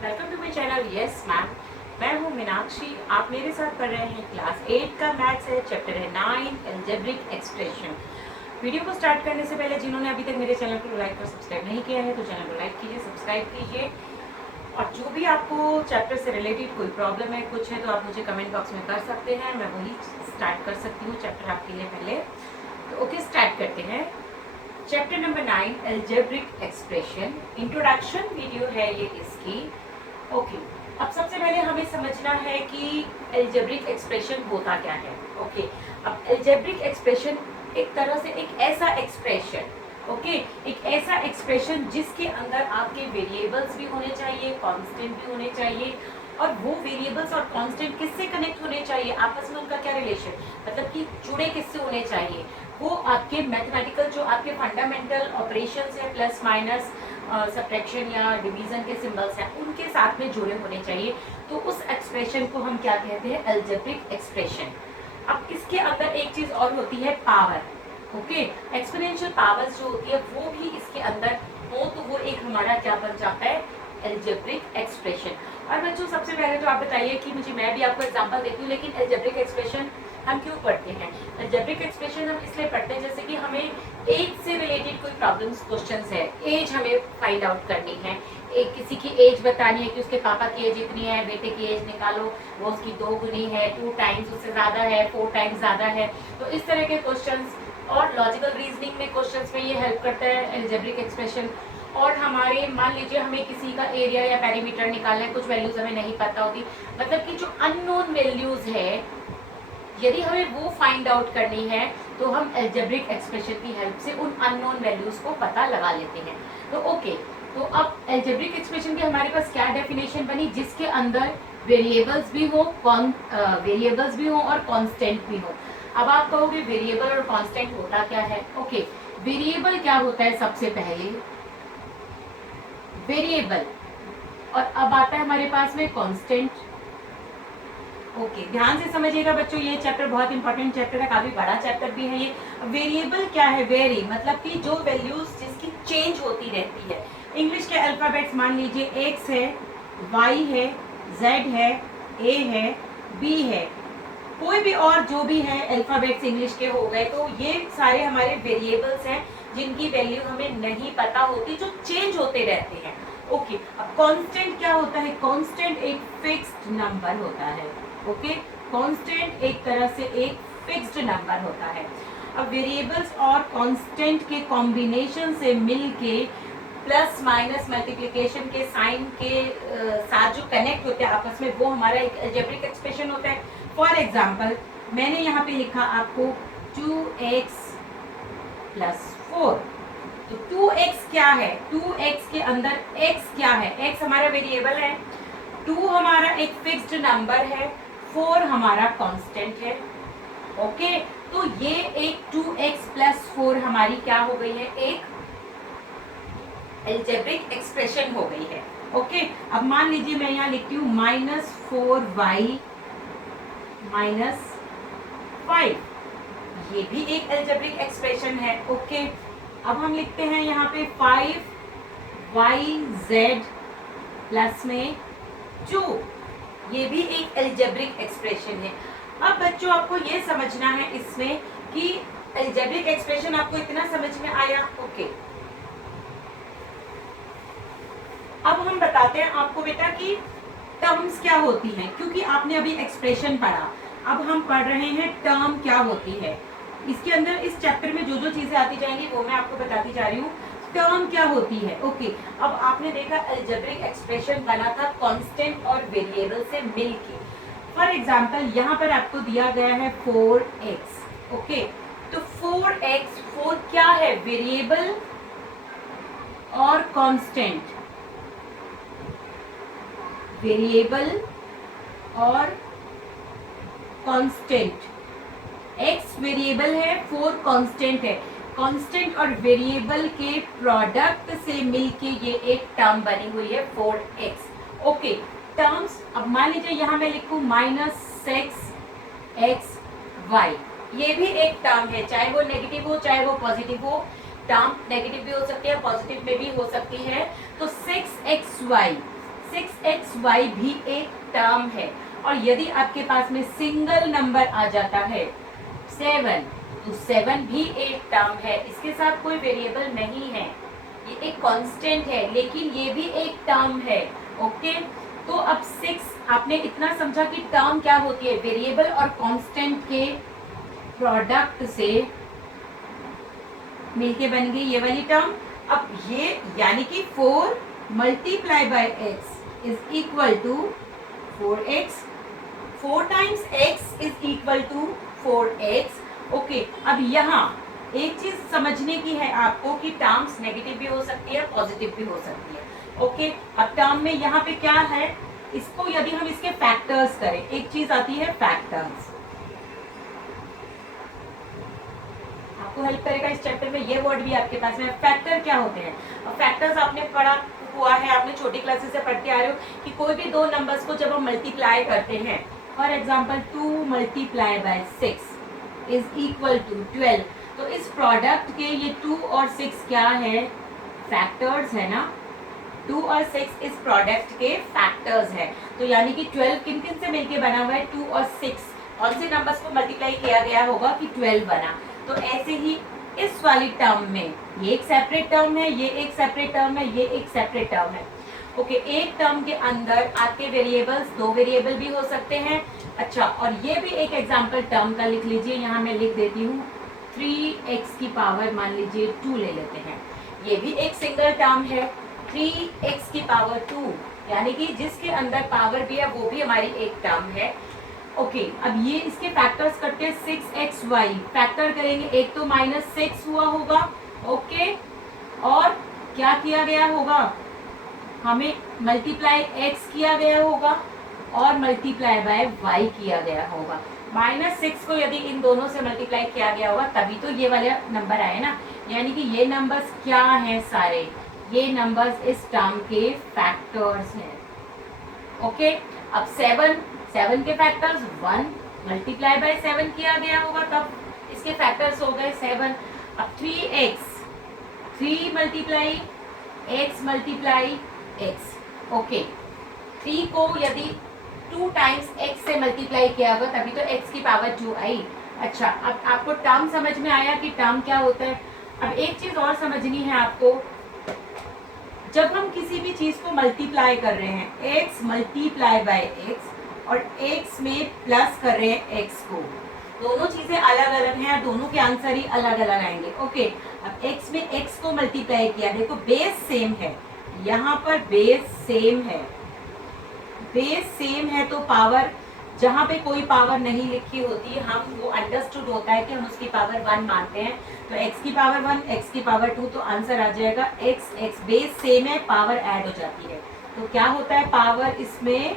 Welcome to my channel. Yes ma'am, मैं हूँ मीनाक्षी। आप मेरे साथ पढ़ रहे हैं क्लास 8 का मैथ्स है, चैप्टर है 9 अलजेब्रिक एक्सप्रेशन। वीडियो को स्टार्ट करने से पहले जिन्होंने अभी तक मेरे चैनल को लाइक और सब्सक्राइब नहीं किया है तो चैनल को लाइक कीजिए, सब्सक्राइब कीजिए। और जो भी आपको चैप्टर से रिलेटेड कोई प्रॉब्लम है, कुछ है, तो आप मुझे कमेंट बॉक्स में कर सकते हैं। मैं वही स्टार्ट कर सकती हूँ चैप्टर आपके लिए पहले। तो ओके, स्टार्ट करते हैं। Chapter number 9 algebraic expression. Introduction video है ये इसकी। ओके, अब सबसे पहले हमें समझना है कि अलजेब्रिक एक्सप्रेशन होता क्या है। ओके, अब अलजेब्रिक एक्सप्रेशन एक तरह से एक ऐसा एक्सप्रेशन, एक ऐसा एक्सप्रेशन जिसके अंदर आपके वेरिएबल्स भी होने चाहिए, कांस्टेंट भी होने चाहिए। और वो वेरिएबल्स और कांस्टेंट किससे कनेक्ट होने चाहिए, आपस में उनका क्या रिलेशन, मतलब कि जुड़े किससे होने चाहिए, वो आपके मैथमेटिकल जो आपके फंडामेंटल ऑपरेशंस है, प्लस माइनस, सब्ट्रैक्शन या डिवीजन के सिंबल्स हैं, उनके साथ में जुड़े होने चाहिए। तो उस एक्सप्रेशन को हम क्या कहते हैं, अलजेब्रिक एक्सप्रेशन। अब इसके अंदर एक चीज और होती है, पावर। ओके, एक्सपोनेंशियल पावर्स जो होती है वो भी इसके अंदर हो तो वो एक हमारा क्या बन जाता है, अलजेब्रिक एक्सप्रेशन। और बच्चों सबसे पहले तो आप बताइए कि मुझे, मैं भी आपको एग्जांपल देती हूँ, लेकिन अलजेब्रिक एक्सप्रेशन हम क्यों पढ़ते हैं। अलजेब्रिक एक्सप्रेशन हम इसलिए पढ़ते हैं जैसे कि हमें एज से रिलेटेड कोई प्रॉब्लम्स, क्वेश्चंस है, एज हमें फाइंड आउट करनी है, एक किसी की एज बतानी है कि उसके पापा की एज इतनी है, बेटे की एज निकालो, वो उसकी 2 गुनी है, 2 टाइम्स उससे ज्यादा है, 4 टाइम्स ज्यादा है। तो इस तरह के क्वेश्चंस और लॉजिकल रीजनिंग में क्वेश्चंस में ये हेल्प करता है अलजेब्रिक एक्सप्रेशन। और हमारे, मान लीजिए हमें किसी का एरिया या पेरीमीटर निकालना है, कुछ वैल्यूज हमें नहीं पता होती, मतलब कि जो अननोन वैल्यूज है, यदि हमें वो फाइंड आउट करनी है तो हम अलजेब्रिक एक्सप्रेशन की हेल्प से उन अननोन वैल्यूज को पता लगा लेते हैं। तो ओके, तो अब अलजेब्रिक एक्सप्रेशन की हमारे पास क्या डेफिनेशन बनी, जिसके अंदर वेरिएबल्स भी हो, और कांस्टेंट भी हो। अब आप कहोगे वेरिएबल और कांस्टेंट होता क्या है। ओके, वेरिएबल क्या होता है, सबसे पहले वेरिएबल, और अब आता है हमारे पास में कांस्टेंट। ओके, ध्यान से समझिएगा बच्चों, ये चैप्टर बहुत इंपॉर्टेंट चैप्टर है, काफी बड़ा चैप्टर भी है ये। वेरिएबल क्या है, वेरी मतलब कि जो वैल्यूज जिसकी चेंज होती रहती है। इंग्लिश के अल्फाबेट्स मान लीजिए एक्स है, वाई है, जेड है, ए है, बी है, कोई भी और जो भी है अल्फाबेट्स इंग्लिश के हो गए, तो ये सारे हमारे वेरिएबल्स हैं जिनकी वैल्यू हमें नहीं पता होती, जो चेंज होते रहते हैं। ओके, अब कांस्टेंट क्या होता है, कांस्टेंट एक फिक्स्ड नंबर होता है। ओके, कांस्टेंट एक तरह से एक फिक्स्ड नंबर होता है। अब वेरिएबल्स और कांस्टेंट के कॉम्बिनेशन से मिलके प्लस माइनस मल्टीप्लिकेशन के साइन के साथ जो कनेक्ट होते हैं आपस में, वो हमारा एक अलजेब्रिक एक्सप्रेशन होता है। फॉर एग्जाम्पल, मैंने यहाँ पे लिखा आपको 2x + 4। तो 2x क्या है, 2x के अंदर x क्या है, x हमारा वेरिएबल है, 2 हमारा एक फिक्स्ड नंबर है, 4 हमारा कांस्टेंट है। ओके, तो ये एक 2x + 4 हमारी क्या हो गई है, एक अलजेब्रिक एक्सप्रेशन हो गई है। ओके, अब मान लीजिए मैं यहाँ लिखती हूँ -4y - 5, ये भी एक अलजेब्रिक एक्सप्रेशन है। ओके, अब हम लिखते हैं यहाँ पे 5yz प्लस में 2, ये भी एक अलजेब्रिक एक्सप्रेशन है। अब बच्चों आपको ये समझना है इसमें कि अलजेब्रिक एक्सप्रेशन आपको इतना समझ में आया। ओके, अब हम बताते हैं आपको बेटा कि टर्म्स क्या होती हैं, क्योंकि आपने अभी एक्सप्रेशन पढ़ा, अब हम पढ़ रहे हैं टर्म क्या होती है। इसके अंदर इस चैप्टर में जो जो चीजें आती जाएंगी वो मैं आपको बताती जा रही हूँ। टर्म क्या होती है। ओके, अब आपने देखा अलजेब्रिक एक्सप्रेशन बना था कांस्टेंट और वेरिएबल से मिलके। फॉर एग्जांपल यहाँ पर आपको दिया गया है 4x। ओके, तो 4x, 4 क्या है, वेरिएबल और कांस्टेंट, वेरिएबल और कांस्टेंट। x वेरिएबल है, 4 कांस्टेंट है। कांस्टेंट और वेरिएबल के प्रोडक्ट से मिलके ये एक टर्म बनी हुई है 4x। ओके, टर्म्स, अब मान लीजिए यहाँ मैं लिखूं -6xy, ये भी एक टर्म है, चाहे वो नेगेटिव हो चाहे वो पॉजिटिव हो। टर्म नेगेटिव भी हो सकती है, पॉजिटिव में भी हो सकती है। तो 6xy 6xy भी एक टर्म है, और यदि आपके पास में सिंगल नंबर आ जाता है 7, तो 7 भी एक टर्म है, इसके साथ कोई वेरिएबल नहीं है, ये एक कांस्टेंट है, लेकिन ये भी एक टर्म है। ओके, तो अब 6 आपने इतना समझा कि टर्म क्या होती है, वेरिएबल और कांस्टेंट के प्रोडक्ट से मिलके बन गई ये वाली टर्म। अब ये यानी कि 4 multiply by x is equal to 4x, 4 times x is equal to 4x। Okay, अब यहाँ एक चीज समझने की है आपको कि टर्म्स नेगेटिव भी हो सकती है, पॉजिटिव भी हो सकती है। ओके, अब टर्म में यहाँ पे क्या है, इसको यदि हम इसके फैक्टर्स करें, एक चीज आती है फैक्टर्स, आपको हेल्प करेगा इस चैप्टर में, ये वर्ड भी आपके पास में। फैक्टर क्या होते हैं, फैक्टर्स आपने पढ़ा हुआ है, आपने छोटी क्लासेस से पढ़ते आ रहे हो कि कोई भी दो नंबर्स को जब हम मल्टीप्लाई करते हैं, for example 2 multiply by 6 is equal to 12, तो इस प्रोडक्ट के ये 2 और 6 क्या है, फैक्टर्स है ना, 2 और 6 इस प्रोडक्ट के फैक्टर्स है। तो यानी कि 12 किन किन से मिलके बना हुआ है, 2 और 6, कौन से नंबर्स को मल्टीप्लाई किया गया होगा कि 12 बना। तो ऐसे ही इस वाली टर्म में ये एक सेपरेट टर्म है, ये एक सेपरेट टर्म है, ये एक सेपरेट टर्म है। ओके, एक टर्म के अंदर आपके वेरिएबल्स, दो वेरिएबल भी हो सकते हैं। अच्छा, और ये भी एक एग्जांपल टर्म का लिख लीजिए, यहाँ मैं लिख देती हूँ 3x की पावर मान लीजिए 2 ले लेते हैं, ये भी एक सिंगल टर्म है, 3x की पावर 2, यानी कि जिसके अंदर पावर भी है वो भी हमारी एक टर्म है। ओके, अब ये इसके फैक्टर्स करते हैं, 6xy फैक्टर करेंगे, एक तो -6 हुआ होगा। ओके, और क्या किया गया होगा, हमें मल्टीप्लाई x किया गया होगा और मल्टीप्लाई बाय y किया गया होगा। -6 को यदि इन दोनों से मल्टीप्लाई किया गया होगा तभी तो ये वाला नंबर आया ना, यानी कि ये नंबर्स क्या हैं, सारे ये नंबर्स इस टर्म के फैक्टर्स हैं। ओके, अब 7 के फैक्टर्स 1 मल्टीप्लाई बाय 7 किया गया होगा, तब इसके फैक्टर्स हो गए 7। अब 3x, 3 multiply x multiply x। Okay, 3 को यदि 2 टाइम्स x से मल्टीप्लाई किया होगा तभी तो x की पावर 2 आई। अच्छा, अब आपको टर्म समझ में आया कि टर्म क्या होता है। अब एक चीज और समझनी है आपको, जब हम किसी भी चीज को मल्टीप्लाई कर रहे हैं, x मल्टीप्लाई बाय x और x में प्लस कर रहे हैं x को, दोनों चीजें अलग अलग हैं, दोनों के आंसर ही अलग अलग आएंगे। ओके, अब x में x को मल्टीप्लाई किया, देखो बेस सेम है, यहाँ पर बेस सेम है, बेस सेम है तो पावर, जहाँ पे कोई पावर नहीं लिखी होती है हम वो अंडरस्टूड होता है कि हम उसकी पावर 1 मानते हैं, तो x की पावर 1 x की पावर 2, तो आंसर आ जाएगा x बेस सेम है, पावर ऐड हो जाती है, तो क्या होता है, पावर इसमें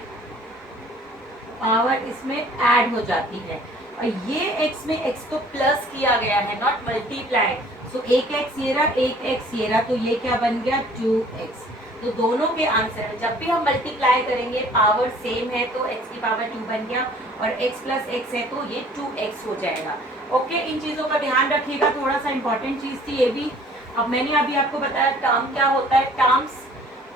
ऐड हो जाती है। और ये x में x को प्लस किया गया है, नॉट मल्टीप्लाई, सो एक x ये रहा, एक x ये रहा, तो ये क्या बन गया 2x। तो दोनों के आंसर, जब भी हम मल्टीप्लाई करेंगे पावर सेम है तो x की पावर 2 बन गया, और x प्लस x है तो ये 2x हो जाएगा। ओके, इन चीज़ों का ध्यान रखिएगा, थोड़ा सा इंपॉर्टेंट चीज़ थी ये भी। अब मैंने अभी आपको बताया टर्म क्या होता है, टर्म्स।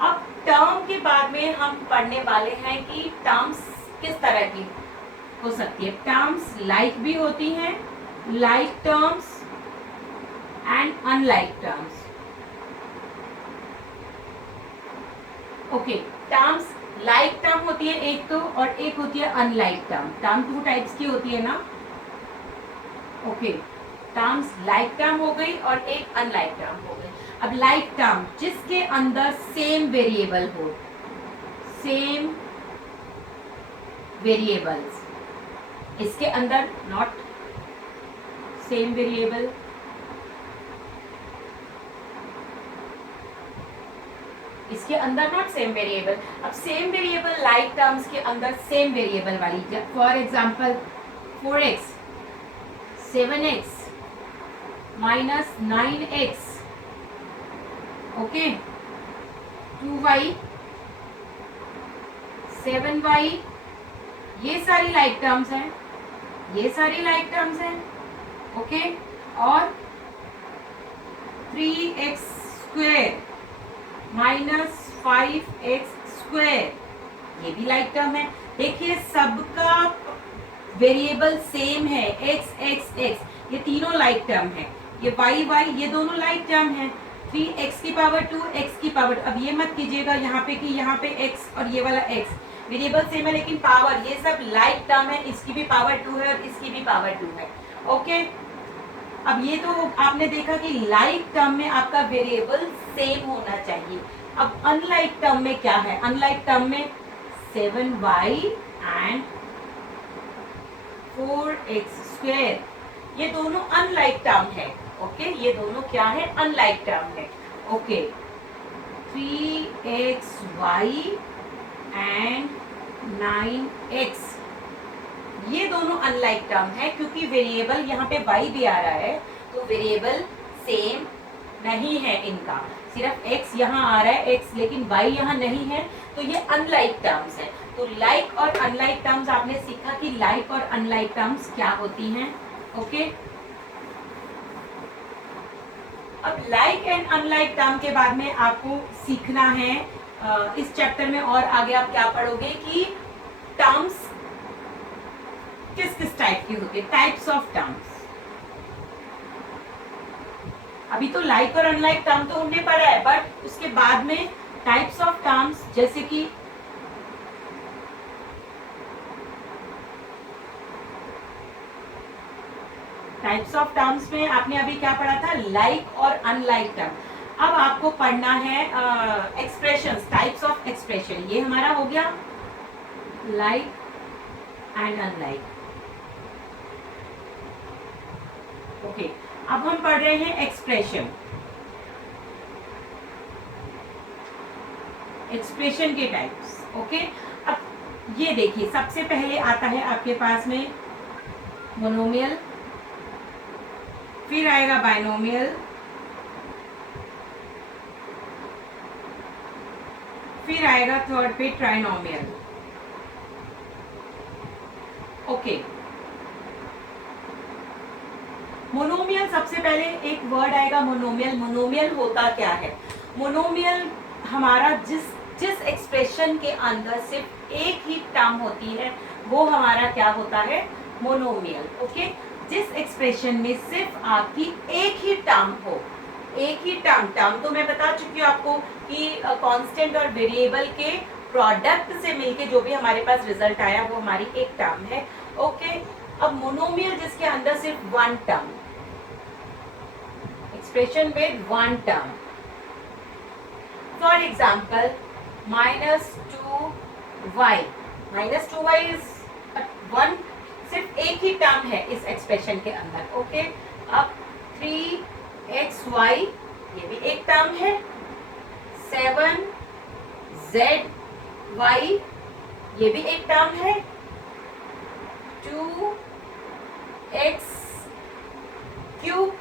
अब टर्म के बाद में हम पढ़ने वाले हैं कि टर्म्स किस तरह की हो सकती है। टर्म्स लाइक भी होती हैं, like terms and unlike terms. Okay, terms like term होती है एक तो, और एक होती है अनलाइक टर्म। टर्म 2 टाइप्स की होती है ना। ओके, टर्म्स लाइक टर्म हो गई और एक अनलाइक टर्म हो गई। अब लाइक टर्म जिसके अंदर सेम वेरिएबल हो, सेम वेरिएबल्स, इसके अंदर नॉट सेम वेरिएबल, इसके अंदर नॉट सेम वेरिएबल। अब सेम वेरिएबल लाइक टर्म्स के अंदर सेम वेरिएबल वाली, for example 4x 7x minus 9x, okay, 2y 7y, ये सारी लाइक टर्म्स हैं, ये सारी लाइक टर्म्स हैं। ओके, और 3x square minus 5x square, ये भी लाइक टर्म है। देखिए सबका वेरिएबल सेम है, x x x, ये तीनों लाइक टर्म है। ये y y, ये दोनों लाइक टर्म है। 3x की पावर 2 x की पावर, अब ये मत कीजिएगा यहाँ पे कि यहाँ पे x और ये वाला x, वेरिएबल सेम है लेकिन पावर, ये सब लाइक टर्म है। इसकी भी पावर 2 है और इसकी भी पावर 2 है। ओके, अब ये तो आपने देखा कि लाइक टर्म में आपका वेरिएबल सेम होना चाहिए। अब अनलाइक टर्म में क्या है? अनलाइक टर्म में 7y एंड 4x स्क्वायर, ये दोनों अनलाइक टर्म है। ओके, ये दोनों क्या है? अनलाइक टर्म है। ओके, 3xy एंड 9x, ये दोनों अनलाइक टर्म है क्योंकि वेरिएबल यहाँ पे y भी आ रहा है, तो वेरिएबल सेम नहीं है इनका, सिर्फ x यहाँ आ रहा है x, लेकिन y यहाँ नहीं है, तो ये अनलाइक टर्म्स है। तो लाइक और अनलाइक टर्म्स आपने सीखा कि लाइक और अनलाइक टर्म्स क्या होती हैं। ओके, अब लाइक एंड अनलाइक टर्म के बाद में आपको सीखना है इस चैप्टर में और आगे आप क्या पढ़ोगे कि टर्म्स किस किस टाइप की होती है, टाइप्स ऑफ टर्म्स। अभी तो लाइक और अनलाइक टर्म तो हमने पढ़ा है, बट उसके बाद में टाइप्स ऑफ टर्म्स, जैसे कि टाइप्स ऑफ टर्म्स में आपने अभी क्या पढ़ा था? लाइक और अनलाइक टर्म। अब आपको पढ़ना है एक्सप्रेशंस, टाइप्स ऑफ एक्सप्रेशन। ये हमारा हो गया लाइक एंड अनलाइक। ओके, अब हम पढ़ रहे हैं एक्सप्रेशन। एक्सप्रेशन के टाइप्स। ओके, अब ये देखिए सबसे पहले आता है आपके पास में मोनोमियल, फिर आएगा बाइनोमियल, फिर आएगा थर्ड पे ट्राइनोमियल। ओके, मोनोमियल सबसे पहले एक वर्ड आएगा मोनोमियल। मोनोमियल होता क्या है? मोनोमियल हमारा जिस एक्सप्रेशन के अंदर सिर्फ एक ही टर्म होती है वो हमारा क्या होता है? मोनोमियल। ओके, जिस एक्सप्रेशन में सिर्फ आपकी एक ही टर्म हो, एक ही टर्म तो मैं बता चुकी हूँ आपको कि कांस्टेंट और वेरिएबल के प्रोडक्ट से मिलके जो भी हमारे पास रिजल्ट आया वो हमारी एक टर्म है। ओके, अब मोनोमियल जिसके अंदर सिर्फ one term, expression with one term, for example -2y, -2y is one, सिर्फ एक ही टर्म है इस एक्सप्रेशन के अंदर। ओके, अब 3xy, ये भी एक टर्म है। 7zy, ये भी एक टर्म है। 2x क्यूब,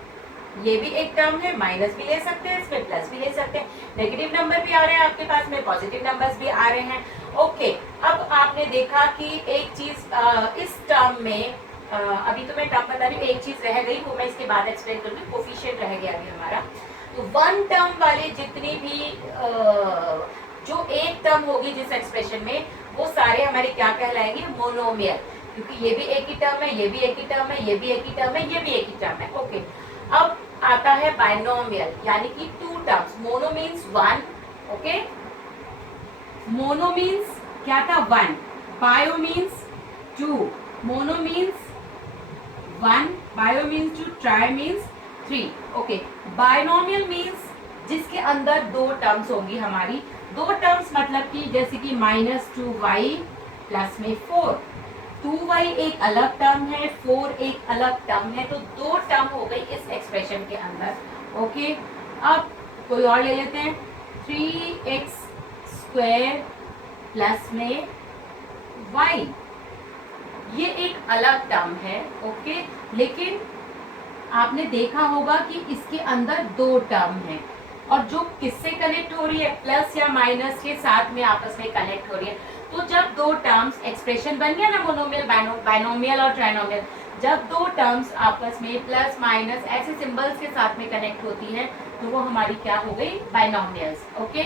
ये भी एक टर्म है। माइनस भी ले सकते हैं, इसमें प्लस भी ले सकते हैं। नेगेटिव नंबर भी आ रहे हैं आपके पास में, पॉजिटिव नंबर्स भी आ रहे हैं। ओके, अब आपने देखा कि एक चीज इस टर्म में अभी तो मैं टर्म बता रही हूँ, एक चीज रह गई वो मैं इसके बाद एक्सप्लेन करूंगी। कोफिशिएंट रह गया अभी हमारा। तो वन टर्म वाले जितनी भी जो एक टर्म होगी जिस एक्सप्रेशन में, वो सारे हमारे क्या कहलाएंगे? मोनोमियल, क्योंकि ये भी एक ही टर्म है, ये भी एक ही टर्म है, ये भी एक ही टर्म है, ये भी एक ही टर्म है। ओके, अब आता है बाइनोमियल, यानी कि two terms. Mono means one. Okay, mono means क्या था? One. Bio means two. Mono means one, bio means two, tri means three. Okay, binomial means जिसके अंदर दो टर्म्स होंगी हमारी। दो टर्म्स मतलब कि जैसे कि -2y प्लस में 4, 2y एक अलग टर्म है, 4 एक अलग टर्म है, तो दो टर्म हो गई इस एक्सप्रेशन के अंदर। ओके, अब कोई और ले लेते हैं। 3x स्क्वायर प्लस में y, ये एक अलग टर्म है। ओके, लेकिन आपने देखा होगा कि इसके अंदर दो टर्म है और जो किससे कनेक्ट हो रही है? प्लस या माइनस के साथ में आपस में कनेक्ट हो रही है। तो जब दो टर्म्स, एक्सप्रेशन बन गया ना मोनोमियल, बाइनोमियल और ट्राइनोमियल, जब दो टर्म्स आपस में प्लस माइनस ऐसे सिंबल्स के साथ में कनेक्ट होती है तो वो हमारी क्या हो गई? बाइनोमियल्स। ओके,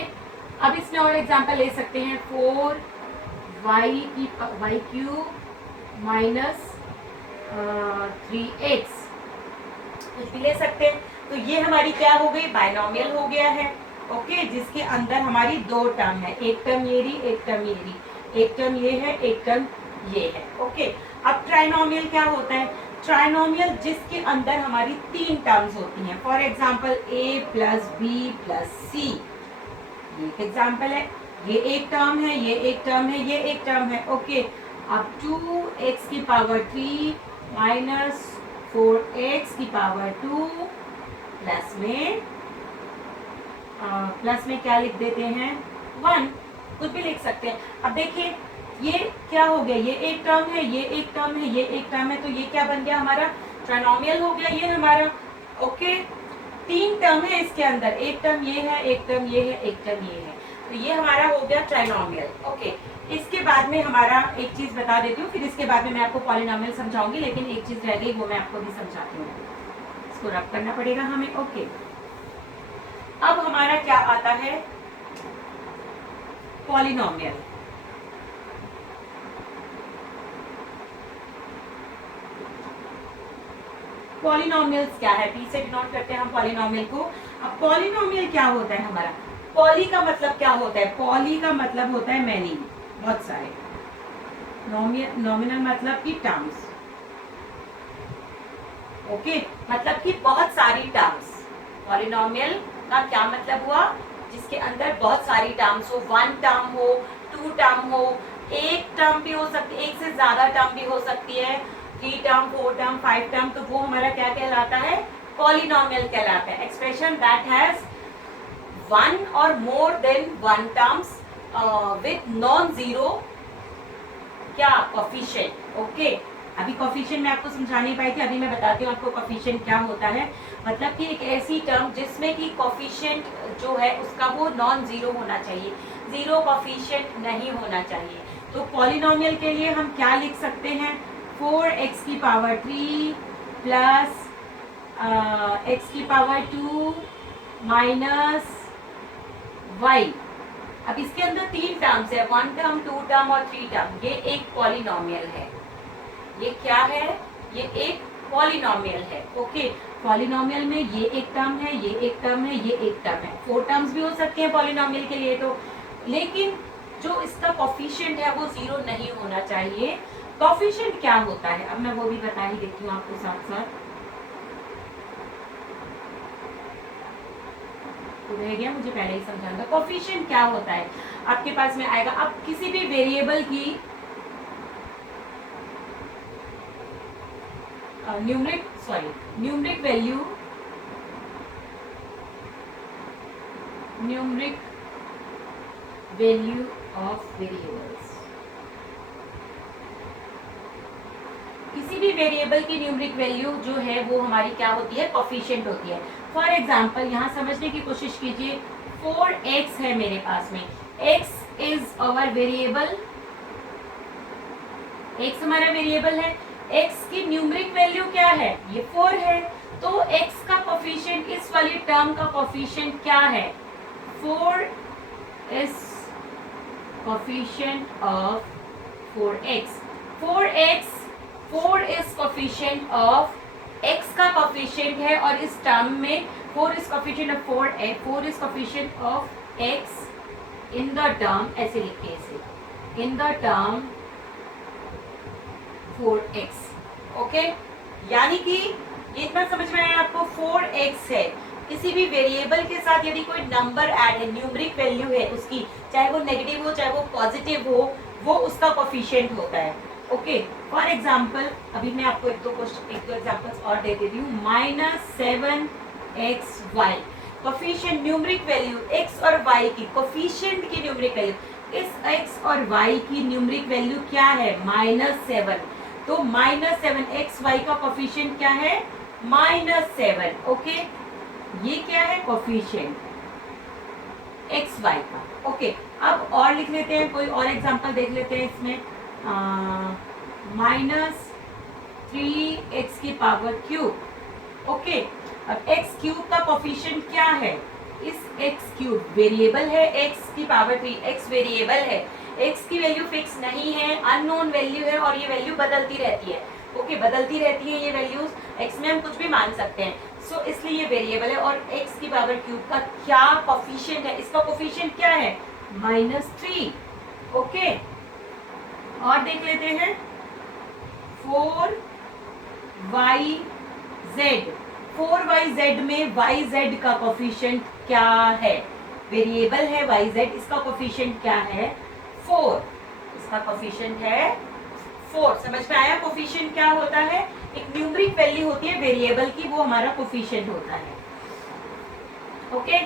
अब इसमें और एग्जांपल ले सकते हैं 4 वाई क्यूब माइनस 3x, कुछ भी ले सकते हैं। तो ये हमारी क्या हो गई, बायनॉमियल हो गया है। ओके, जिसके अंदर हमारी दो टर्म है, एक टर्म ये रही, एक टर्म ये रही, एक टर्म ये है, एक टर्म ये है। ओके, अब ट्राइनोमियल क्या होता है, ट्राइनोमियल जिसके अंदर हमारी तीन टर्म्स होती हैं। For example a plus B plus C, ये एक एग्जाम्पल है। ये एक टर्म है, ये एक टर्म है, ये एक टर्म है। ओके, अब 2x की पावर 3 माइनस 4x की पावर 2 प्लस में क्या लिख देते हैं 1, कुछ भी लिख सकते हैं। अब देखिए ये क्या हो गया, ये एक टर्म है, ये एक टर्म है, ये एक टर्म है, तो ये क्या बन गया हमारा, ट्राइनोमियल हो गया ये हमारा। ओके, तीन टर्म है इसके अंदर, एक टर्म ये है, एक टर्म ये है, एक टर्म ये है, तो ये हमारा हो गया ट्राइनोमियल। ओके, इसके बाद में हमारा एक चीज बता देती हूँ, फिर इसके बाद में मैं आपको पॉलिनोमियल समझाऊंगी, लेकिन एक चीज रह गई वो मैं आपको भी समझाती हूँ, इसको रब करना पड़ेगा हमें। ओके, अब हमारा क्या आता है पॉलिनोमियल। पॉलिनोमियल्स क्या है, पी से डिनोट करते हैं हम पॉलिनोमियल को। अब पॉलिनोमियल क्या होता है हमारा, पॉली का मतलब क्या होता है, पॉली का मतलब होता है मैनी, बहुत सारे, नॉमिनल मतलब की टर्म्स। ओके, मतलब कि बहुत सारी टर्म्स। पॉलिनोमियल का क्या मतलब हुआ, जिसके अंदर बहुत सारी टर्म्स हो, 1 टर्म हो, 2 टर्म हो, एक टर्म भी हो सकती है, एक से ज्यादा टर्म भी हो सकती है, 3 टर्म, 4 टर्म, 5 टर्म, तो वो हमारा क्या कहलाता है, पॉलिनोमियल कहलाता है। एक्सप्रेशन दैट हैज 1 और more than 1 terms with non zero क्या कोफिशिएंट। ओके, अभी कोफिशिएंट मैं आपको समझा नहीं पाई थी, अभी मैं बताती हूँ आपको कोफिशिएंट क्या होता है। मतलब कि एक ऐसी टर्म जिसमें कि कोफिशिएंट जो है उसका वो नॉन जीरो होना चाहिए, जीरो कोफिशिएंट नहीं होना चाहिए। तो पॉलिनोमियल के लिए हम क्या लिख सकते हैं, 4x की पावर 3 प्लस x की पावर 2 माइनस y। अब इसके अंदर तीन टर्म्स है, 1 टर्म, 2 टर्म और 3 टर्म, ये एक पॉलिनोमियल है। ये क्या है, ये एक पॉलिनोमियल है। ओके, पॉलिनोमियल में ये एक टर्म है, ये एक टर्म है, ये एक टर्म है, 4 टर्म्स भी हो सकते हैं पॉलिनोमियल के लिए तो, लेकिन जो इसका कोफिशिएंट है वो जीरो नहीं होना चाहिए। कोफिशिएंट क्या होता है, अब मैं वो भी बता ही देती हूँ आपको साथ साथ, रह गया मुझे पहले ही समझाऊंगा। कोफिशिएंट क्या होता है, आपके पास में आएगा, अब किसी भी वेरिएबल की न्यूमरिक वैल्यू, ऑफ वेरिएबल्स, किसी भी वेरिएबल की न्यूमरिक वैल्यू जो है वो हमारी क्या होती है, कोफिशिएंट होती है। फॉर एग्जाम्पल यहाँ समझने की कोशिश कीजिए, 4x है मेरे पास में, x is our variable, x हमारा वेरिएबल है, x की न्यूमरिक वैल्यू क्या है, ये 4 है, तो x का कोफिशिएंट, इस वाली टर्म का कोफिशिएंट क्या है, 4 is coefficient of 4x, 4 is coefficient of x का कोफिशिएंट है, और इस टर्म में 4 is coefficient of 4 is coefficient of x in the term, ऐसे लिखिए इसे, in the term 4x। Okay, यानी कि ये इतना समझ में आया आपको, 4x है, किसी भी वेरिएबल के साथ यदि कोई नंबर ऐड है, न्यूमरिक वैल्यू है उसकी, चाहे वो नेगेटिव हो चाहे वो पॉजिटिव हो, वो उसका कोफिशिएंट होता है। ओके, फॉर एग्जाम्पल अभी मैं आपको एक दो एग्जाम्पल्स और दे देती हूँ, -7xy, coefficient numeric value x और y की, कोफिशिएंट की न्यूमरिक वैल्यू, इस x और y की न्यूमरिक वैल्यू क्या है, -7, तो -7xy का कोफिशिएंट क्या है, -7। ओके, ये क्या है, कोफिशिएंट xy का। ओके, अब और लिख लेते हैं, कोई और एग्जांपल देख लेते हैं इसमें, -3x की पावर क्यूब। ओके, अब x क्यूब का कोफिशिएंट क्या है, इस एक्स क्यूब वेरिएबल है, एक्स की पावर 3, एक्स वेरिएबल है, एक्स की वैल्यू फिक्स नहीं है, अननोन वैल्यू है और ये वैल्यू बदलती रहती है। ओके, बदलती रहती है ये वैल्यूज, एक्स में हम कुछ भी मान सकते हैं। सो इसलिए ये वेरिएबल है। और एक्स की पावर क्यूब का क्या कोफिशिएंट है, इसका कोफिशिएंट क्या है, -3। ओके, और देख लेते हैं 4yz, 4yz में yz का कोफिशिएंट क्या है, वेरिएबल है yz, इसका कोफिशिएंट क्या है, 4, इसका कोफिशिएंट है 4। समझ में आया कोफिशिएंट क्या होता है, एक न्यूमरिक वैल्यू होती है वेरिएबल की, वो हमारा कोफिशिएंट होता है। ओके,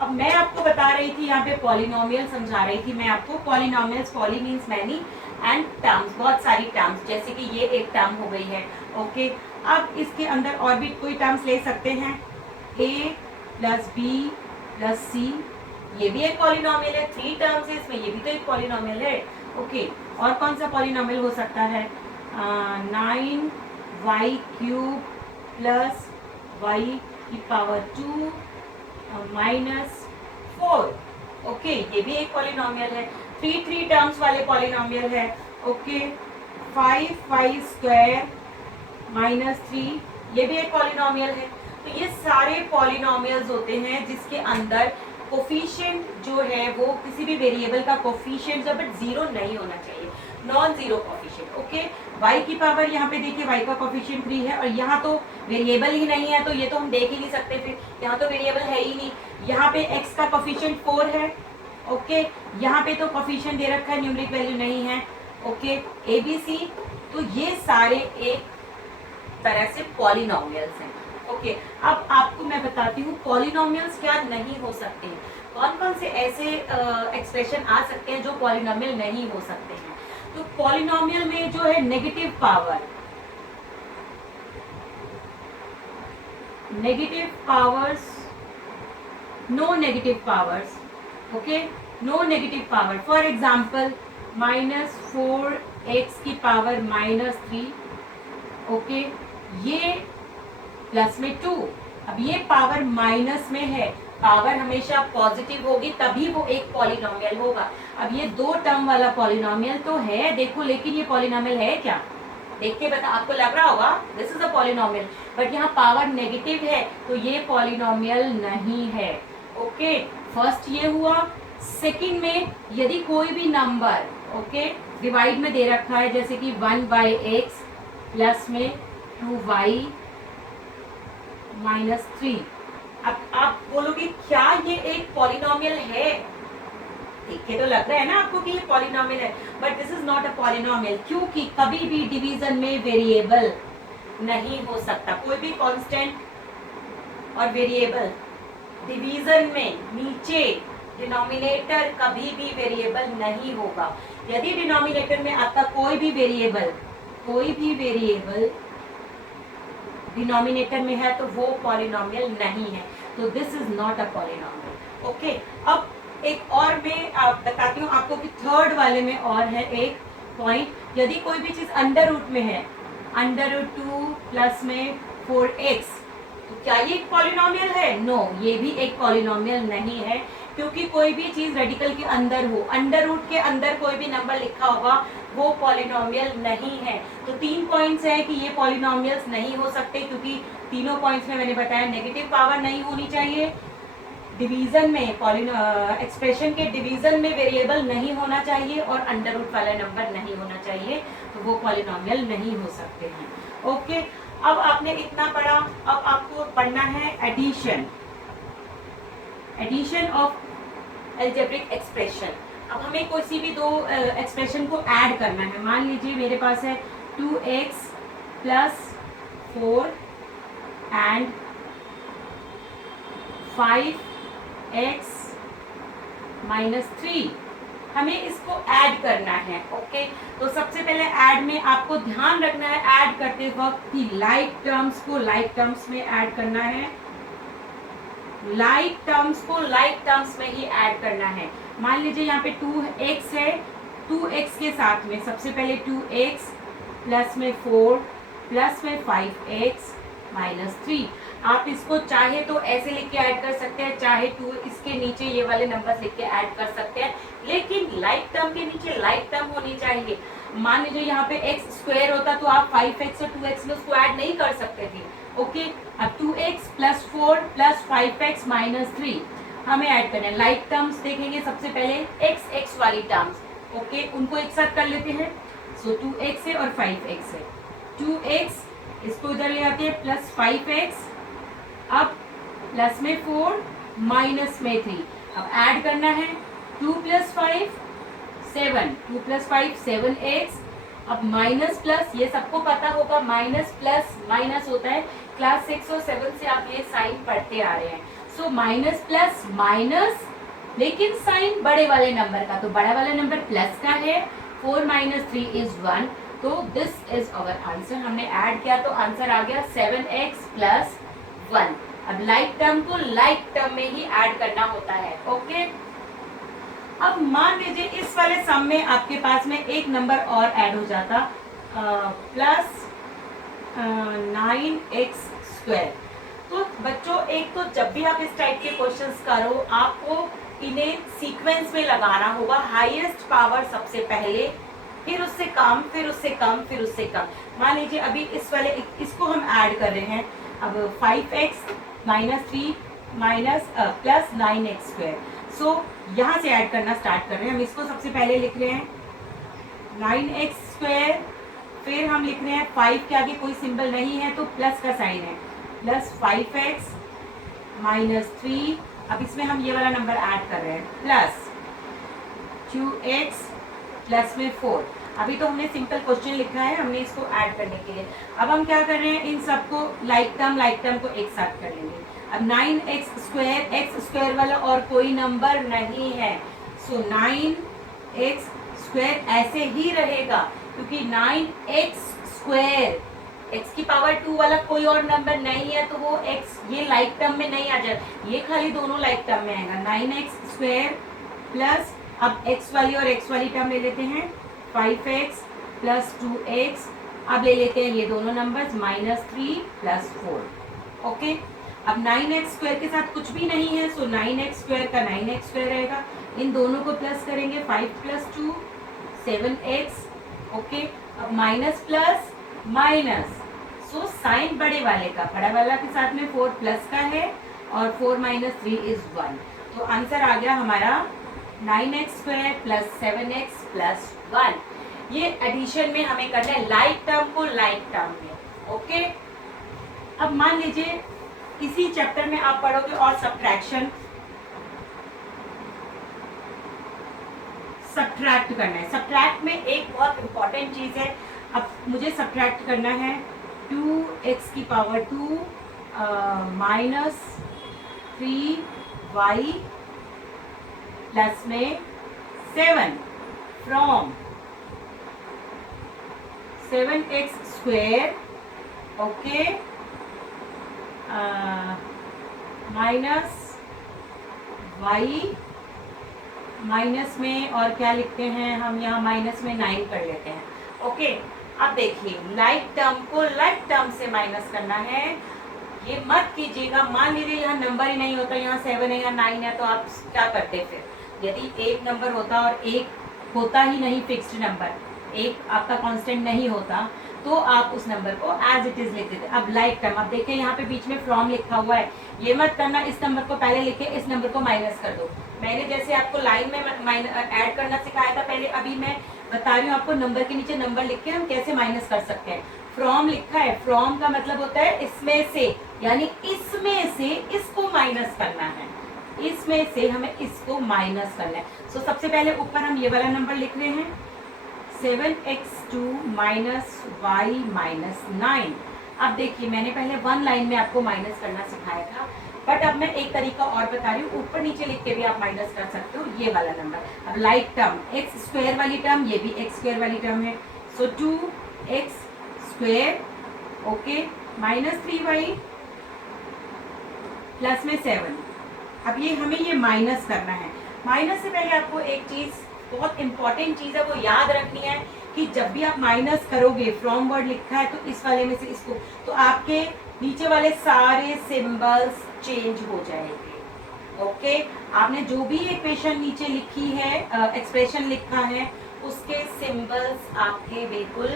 अब मैं आपको बता रही थी, यहाँ पे पॉलिनोमियल समझा रही थी मैं आपको। Polynomials, poly means many and terms, बहुत सारी टर्म्स, जैसे कि ये एक टर्म हो गई है। ओके, अब इसके अंदर और भी कोई टर्म्स ले सकते हैं, a + b + c, ये भी एक पॉलिनोमियल है। 3 टर्म्स है इसमें, ये भी तो एक पॉलिनोमियल है। ओके, और कौन सा पॉलिनोमियल हो सकता है, 9y³ + y⁻² -4। ओके, ये भी एक पॉलिनोमियल है। 3 टर्म्स वाले पॉलिनोमियल है। ओके, 5y² -3, ये भी एक पॉलिनोमियल है। तो ये सारे पॉलिनोमियल्स होते हैं जिसके अंदर कोफिशिएंट जो है वो किसी भी वेरिएबल का कोफिशिएंट जो बट 0 नहीं होना चाहिए, non zero coefficient. Okay, y की पावर यहाँ पे देखिए y का कोफिशिएंट 3 है और यहाँ तो वेरिएबल ही नहीं है, तो ये तो हम देख ही नहीं सकते, फिर यहाँ तो वेरिएबल है ही नहीं। यहाँ पे x का कोफिशिएंट 4 है। ओके, यहाँ पे तो कोफिशिएंट दे रखा है, न्यूमरिक वैल्यू नहीं है। ओके, ABC, तो ये सारे एक तरह से पॉलिनोमियल्स हैं। ओके, अब आपको मैं बताती हूँ पॉलिनोमियल्स क्या नहीं हो सकते हैं, कौन कौन से ऐसे एक्सप्रेशन आ सकते हैं जो पॉलिनोमियल नहीं हो सकते हैं। तो पॉलिनोमियल में जो है negative powers, no negative powers. Okay, no negative power, for example -4x की पावर -3। ओके, ये प्लस में 2, अब ये पावर माइनस में है, पावर हमेशा पॉजिटिव होगी तभी वो एक पॉलिनोमियल होगा। अब ये 2 टर्म वाला पॉलिनोमियल तो है देखो, लेकिन ये पॉलिनोमियल है क्या, देख के बता, आपको लग रहा होगा this is a polynomial, but यहाँ पावर नेगेटिव है तो ये पॉलिनोमियल नहीं है। ओके, फर्स्ट ये हुआ। सेकंड में यदि कोई भी नंबर ओके डिवाइड में दे रखा है, जैसे कि 1/x प्लस में 2y -3, अब आप बोलोगे क्या ये एक पॉलिनोमियल है, देख के तो लग रहा है ना आपको कि ये पॉलिनोमियल है, but this is not a polynomial, क्योंकि कभी भी डिवीजन में वेरिएबल नहीं हो सकता। कोई भी कांस्टेंट और वेरिएबल डिवीजन में नीचे डिनोमिनेटर कभी भी वेरिएबल नहीं होगा। यदि डिनोमिनेटर में आपका कोई भी वेरिएबल डिनोमिनेटर में है तो वो पॉलिनोमियल नहीं है, तो this is not a polynomial. Okay, अब एक और मैं बताती हूँ आपको कि थर्ड वाले में और है एक पॉइंट, यदि कोई भी चीज अंडर रूट में है, √2 प्लस में 4x, तो क्या ये एक पॉलिनोमियल है, नो, ये भी एक पॉलिनोमियल नहीं है, क्योंकि कोई भी चीज रेडिकल के अंदर हो, अंडर रूट के अंदर कोई भी नंबर लिखा होगा वो पॉलिनोमियल नहीं है। तो 3 पॉइंट्स है कि ये पॉलिनोमियल्स नहीं हो सकते, क्योंकि तीनों पॉइंट्स में मैंने बताया नेगेटिव पावर नहीं होनी चाहिए, डिवीजन में एक्सप्रेशन के डिवीजन में वेरिएबल नहीं होना चाहिए और अंडर रूट वाला नंबर नहीं होना चाहिए, तो वो पॉलिनोमियल नहीं हो सकते हैं। ओके, अब आपने इतना पढ़ा, अब आपको पढ़ना है एडिशन ऑफ अलजेब्रिक एक्सप्रेशन। अब हमें किसी भी 2 एक्सप्रेशन को ऐड करना है। मान लीजिए मेरे पास है 2x + 4 एंड 5x -3, हमें इसको ऐड करना है। ओके, तो सबसे पहले ऐड में आपको ध्यान रखना है ऐड करते वक्त कि लाइक टर्म्स को लाइक टर्म्स में ऐड करना है, लाइक टर्म्स को लाइक टर्म्स में ही ऐड करना है। मान लीजिए यहाँ पे 2x है, 2x के साथ में सबसे पहले 2x प्लस में 4 प्लस में 5x -3। आप इसको चाहे तो ऐसे लिख के ऐड कर सकते हैं, चाहे 2 इसके नीचे ये वाले नंबर्स लिख के ऐड कर सकते हैं, लेकिन लाइक टर्म के नीचे लाइक टर्म होनी चाहिए। मान लीजिए यहाँ पे एक्स स्क्वायर होता तो आप 5x और 2x में उसको ऐड नहीं कर सकते थे। ओके, अब 2x + 4 + 5x - 3 हमें ऐड करना है। लाइक टर्म्स देखेंगे सबसे पहले x वाली टर्म्स। ओके, उनको एक साथ कर लेते हैं। सो 2x है और 5x है। 2x इसको इधर ले आते हैं प्लस 5x, अब प्लस में 4 माइनस में 3। अब ऐड करना है 2 + 5 7, 2 + 5 7x। अब माइनस प्लस, ये सबको पता होगा माइनस प्लस माइनस होता है, क्लास 6 और 7 से आप ये साइन पढ़ते आ रहे हैं। सो माइनस प्लस माइनस, लेकिन साइन बड़े वाले नंबर का, तो बड़ा वाला नंबर प्लस का है। 4 - 3 = 1, तो दिस इज अवर आंसर। हमने ऐड किया तो आंसर आ गया 7x + 1। अब लाइक टर्म को लाइक टर्म में ही ऐड करना होता है। ओके, अब मान लीजिए इस वाले सम में आपके पास में एक नंबर और ऐड हो जाता, प्लस 9x²। तो बच्चों, एक तो जब भी आप इस टाइप के क्वेश्चंस करो, आपको इन्हें सीक्वेंस में लगाना होगा। हाईएस्ट पावर सबसे पहले, फिर उससे कम, फिर उससे कम, फिर उससे कम। मान लीजिए अभी इस वाले इसको हम ऐड कर रहे हैं। अब 5x - 3 + 9x²। सो यहाँ से ऐड करना स्टार्ट कर रहे हैं। हम इसको सबसे पहले लिख रहे हैं 9x², फिर हम लिख रहे हैं 5 के आगे कोई सिंबल नहीं है तो प्लस का साइन है, प्लस 5x - 3। अब इसमें हम ये वाला नंबर ऐड कर रहे हैं, प्लस 2x प्लस में 4। अभी तो हमने सिंपल क्वेश्चन लिखा है, हमने इसको ऐड करने के लिए। अब हम क्या कर रहे हैं, इन सबको लाइक टर्म को एक साथ कर लेंगे। अब 9x², x² वाला और कोई नंबर नहीं है, सो 9x² ऐसे ही रहेगा, क्योंकि 9x², x की पावर 2 वाला कोई और नंबर नहीं है, तो वो x ये लाइक टर्म में नहीं आ जाएगा, ये खाली दोनों लाइक टर्म में आएगा। 9x² प्लस, अब x वाली और x वाली टर्म ले लेते हैं, 5x + 2x। अब ले लेते हैं ये दोनों नंबर्स, -3 + 4। ओके, अब 9x² के साथ कुछ भी नहीं है, सो 9x² का 9x² रहेगा। इन दोनों को प्लस करेंगे, 5 + 2 7x। ओके, अब minus plus minus, so sine बड़े वाले का, बड़ा वाला के साथ में 4 प्लस का है, और 4 - 3 = 1। तो आंसर आ गया हमारा 9x² + 7x + 1। ये एडिशन में हमें करना है, लाइक टर्म को लाइक टर्म में। ओके, अब मान लीजिए इसी चैप्टर में आप पढ़ोगे और सब्ट्रैक्ट करना है। सब्ट्रैक्ट में एक बहुत इंपॉर्टेंट चीज है। अब मुझे सब्ट्रैक्ट करना है 2x की पावर 2 -3y प्लस में 7 from 7x²। Okay, -y minus में, और क्या लिखते हैं हम यहाँ, माइनस में 9 कर लेते हैं। ओके, अब देखिए लाइक टर्म को लाइक टर्म से माइनस करना है। ये मत कीजिएगा, मान लीजिए यहाँ नंबर ही नहीं होता, यहाँ 7 है या 9 है, तो आप क्या करते फिर? यदि एक नंबर होता और एक होता ही नहीं, फिक्स्ड नंबर, एक आपका कांस्टेंट नहीं होता, तो आप उस नंबर को एज इट इज लिख देते। अब लाइक टर्म, अब देखिए यहाँ पे बीच में फ्रॉम लिखा हुआ है, ये मत करना, इस नंबर को पहले लिखे, इस नंबर को माइनस कर दो। मैंने जैसे आपको लाइन में ऐड करना सिखाया था पहले, अभी मैं बता रही हूँ आपको नंबर के नीचे नंबर लिख के हम कैसे माइनस कर सकते हैं। फ्रॉम लिखा है, फ्रॉम का मतलब होता है इसमें से, यानी इसमें से इसको माइनस करना है, इसमें से हमें इसको माइनस करना है। सो सबसे पहले ऊपर हम ये वाला नंबर लिख रहे हैं, 7x2 - y - 9। अब देखिए मैंने पहले 1 लाइन में आपको माइनस करना सिखाया था, बट अब मैं एक तरीका और बता रही हूँ, ऊपर नीचे लिख के भी आप माइनस कर सकते हो ये वाला नंबर। अब लाइक टर्म, x² वाली टर्म, ये भी x² वाली टर्म है, सो 2x², ओके, -3y प्लस में 7। अब ये हमें ये माइनस करना है। माइनस से पहले आपको एक चीज, बहुत इंपॉर्टेंट चीज है, वो याद रखनी है कि जब भी आप माइनस करोगे, फ्रॉम वर्ड लिखा है तो इस वाले में से इसको, तो आपके नीचे वाले सारे सिंबल्स चेंज हो जाएंगे। ओके, आपने जो भी इक्वेशन नीचे लिखी है, एक्सप्रेशन लिखा है, उसके सिंबल्स आपके बिल्कुल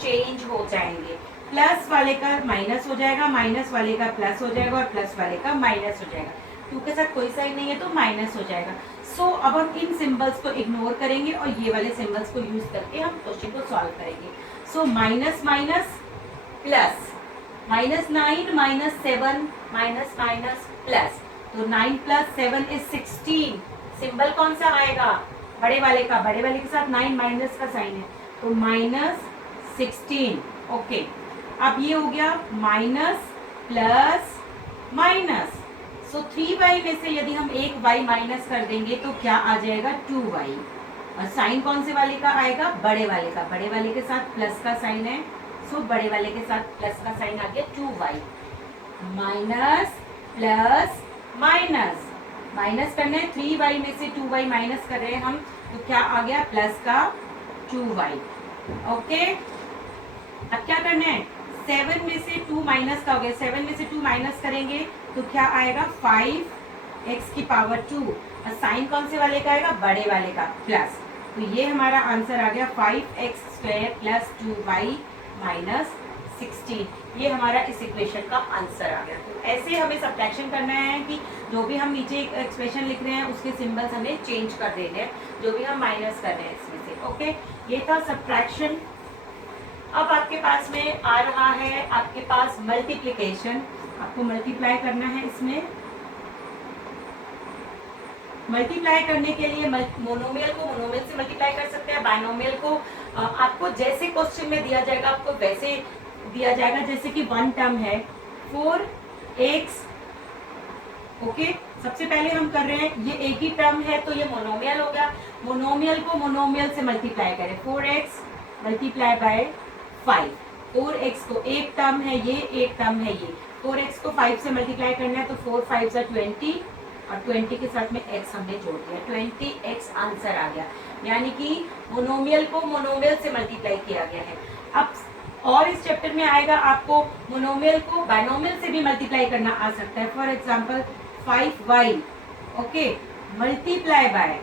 चेंज हो जाएंगे। प्लस वाले का माइनस हो जाएगा, माइनस वाले का प्लस हो जाएगा और प्लस वाले का माइनस हो जाएगा। टू के साथ कोई साइन नहीं है तो माइनस हो जाएगा। सो अब हम इन सिंबल्स को इग्नोर करेंगे और ये वाले सिंबल्स को यूज करके हम क्वेश्चन को सॉल्व करेंगे। So minus minus plus, -9 -7 minus minus plus, तो 9 + 7 = 16। सिंबल कौन सा आएगा? बड़े वाले का, बड़े वाले के साथ 9 माइनस का साइन है तो -16। ओके, अब ये हो गया माइनस प्लस माइनस। सो 3y में से यदि हम एक y माइनस कर देंगे तो क्या आ जाएगा? 2y। और साइन कौन से वाले का आएगा? बड़े वाले का, बड़े वाले के साथ प्लस का साइन है, सो बड़े वाले के साथ प्लस का साइन आ गया 2y। Minus plus minus, minus करना है, 3y में से 2y माइनस कर रहे हैं हम, तो क्या आ गया? प्लस का 2y। ओके, अब क्या करना है? 7 में से 2 माइनस का हो गया, 7 में से 2 माइनस करेंगे तो क्या आएगा? 5x⁻²। और साइन कौन से वाले का आएगा? बड़े वाले का, प्लस। तो ये हमारा आंसर आ गया 5x² + 2y - 16। ये हमारा इस इक्वेशन का आंसर आ गया। तो ऐसे हमें सब्ट्रैक्शन करना है कि जो भी हम नीचे एक्सप्रेशन लिख रहे हैं उसके सिंबल्स हमें चेंज कर देने हैं, जो भी हम माइनस कर रहे हैं इसमें से। ओके, ये था सब्ट्रैक्शन। अब आपके पास में आ रहा है आपके पास मल्टीप्लिकेशन। आपको मल्टीप्लाई करना है। इसमें मल्टीप्लाई करने के लिए मोनोमियल को मोनोमियल से मल्टीप्लाई कर सकते हैं, बाइनोमियल को आपको जैसे क्वेश्चन में दिया जाएगा आपको वैसे दिया जाएगा। जैसे कि 1 टर्म है 4x। ओके, सबसे पहले हम कर रहे हैं, ये एक ही टर्म है तो ये मोनोमियल हो गया। मोनोमियल को मोनोमियल से मल्टीप्लाई करें, 4x × 5। 4x को एक टर्म है ये, एक टर्म है ये, 4x को 5 से मल्टीप्लाई करना है तो 4 × 5 = 20 और 20 के साथ में x हमने जोड़ दिया, 20x आंसर आ गया। यानी कि मोनोमियल को मोनोमियल से मल्टीप्लाई किया गया है। अब और इस चैप्टर में आएगा आपको मोनोमियल को बाइनोमियल से भी मल्टीप्लाई करना आ सकता है। For example 5y, okay, multiply by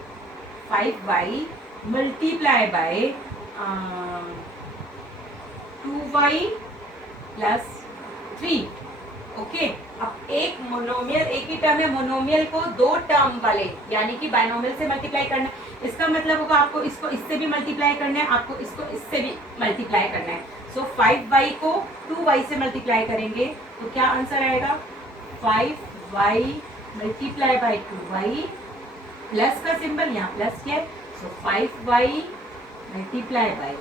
5y multiply by 2y + 3। Okay, अब एक मोनोमियल, एक ही टर्म है, मोनोमियल को 2 टर्म वाले यानी कि बाइनोमियल से मल्टीप्लाई करना है। इसका मतलब होगा आपको इसको इससे भी मल्टीप्लाई करना है, आपको इसको इससे भी मल्टीप्लाई करना है। सो 5y को 2y से मल्टीप्लाई करेंगे तो क्या आंसर आएगा? 5y × 2y, प्लस का सिंबल यहाँ प्लस किया है, सो 5y × 3।